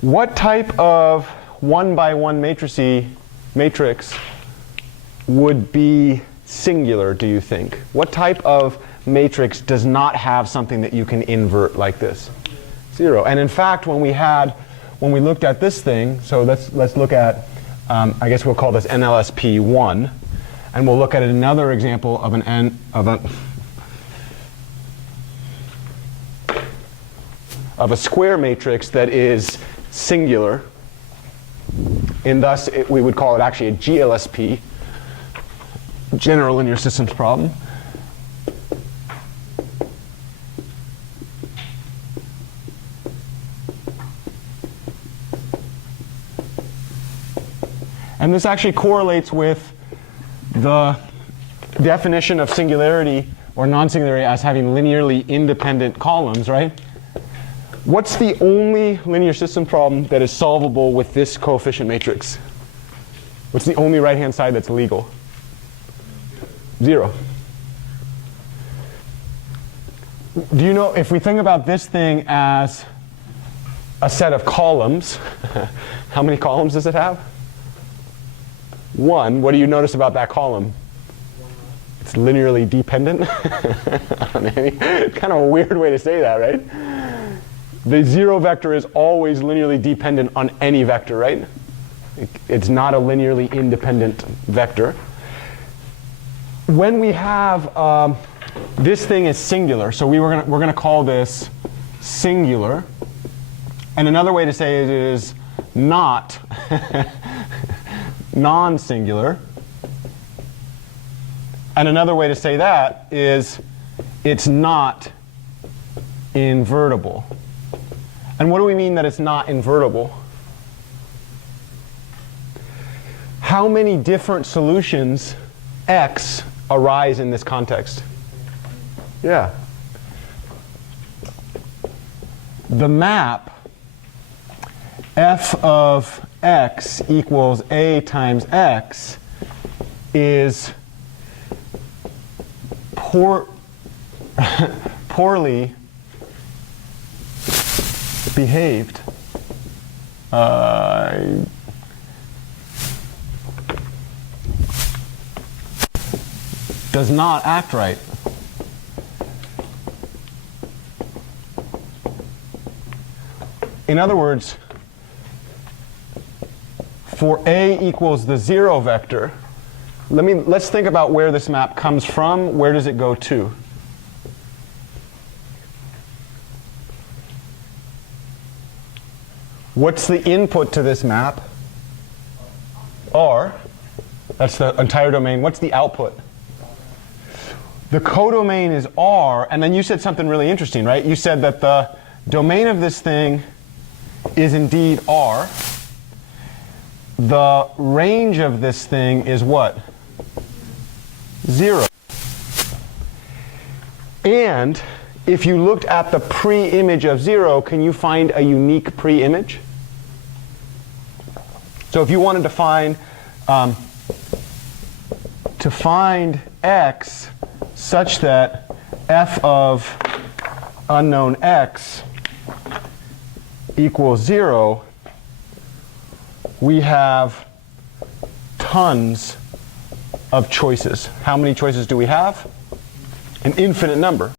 What type of 1 by 1 matrix would be singular, do you think? What type of matrix does not have something that you can invert like this? 0. And in fact, when we looked at this thing, so let's look at, I guess we'll call this NLSP1, and we'll look at another example of a square matrix that is singular, and thus we would call it actually a GLSP, general linear systems problem. And this actually correlates with the definition of singularity or non-singularity as having linearly independent columns, right? What's the only linear system problem that is solvable with this coefficient matrix? What's the only right-hand side that's legal? 0. Do you know, if we think about this thing as a set of columns, how many columns does it have? 1. What do you notice about that column? It's linearly dependent. It's kind of a weird way to say that, right? The 0 vector is always linearly dependent on any vector, right? It's not a linearly independent vector. When we have this thing is singular, so we're going to call this singular. And another way to say it is not non-singular. And another way to say that is it's not invertible. And what do we mean that it's not invertible? How many different solutions x arise in this context? Yeah. The map f of x equals a times x is poorly behaved. Does not act right. In other words, for a equals the 0 vector, let's think about where this map comes from. Where does it go to? What's the input to this map? R. That's the entire domain. What's the output? The codomain is R, and then you said something really interesting, right? You said that the domain of this thing is indeed R. The range of this thing is what? 0. And if you looked at the pre-image of 0, can you find a unique pre-image? So if you wanted to find x such that f of unknown x equals 0, we have tons of choices. How many choices do we have? An infinite number.